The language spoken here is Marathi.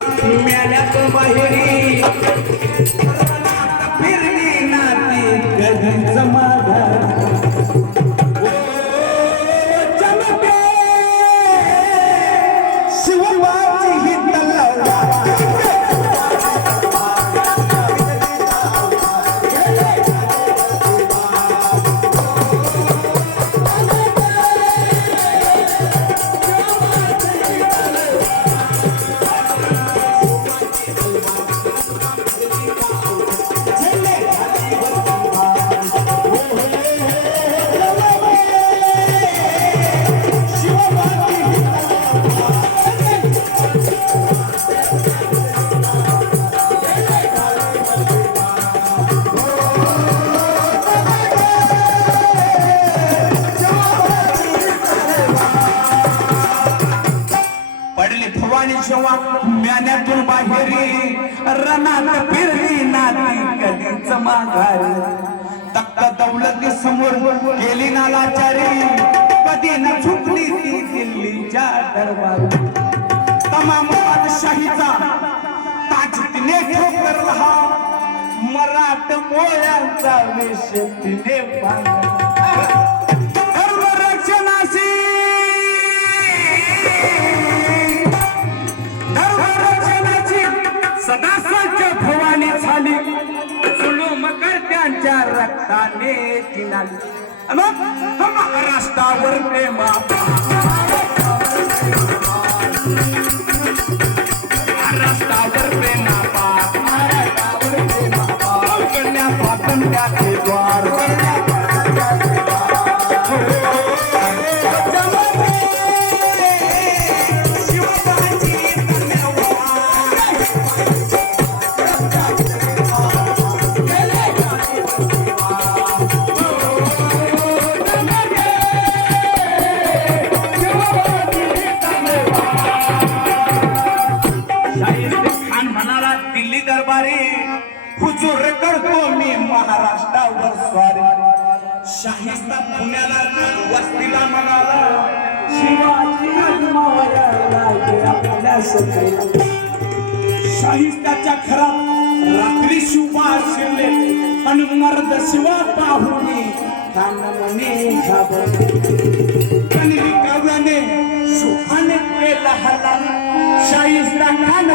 मेल्यात बाहेरी फिरली नाती कधीच जमा? जेव्हा म्यान्यातून बाहेरी रणात फिरली नाती कधीच माघारी. तक्क दौलती समोर गेली नालाचारी. कधी न झुकली ती दिल्लीच्या दरबारी. तमाम बादशाहीचा ताज तिने ठोकरला मराठ मोळ्यांचा वेश तिने पांघरला. करत्यांच्या रक्ताने जिनाली महाराष्ट्रावर प्रेमा महाराष्ट्रावर प्रेमा दिल्ली दरबारी. हुजूर करतो मी महाराष्ट्रावर स्वारी. शाहिस्ता पुण्याला वस्तीला म्हणाला शिवाजी शाहिस्ताच्या घरात रात्री शिवा शिरले. आणि मर्द शिवा पाहुणे कान मने घाबरले कणवी काव्याने सुखाने केला हल्ला. शाहिस्ता खान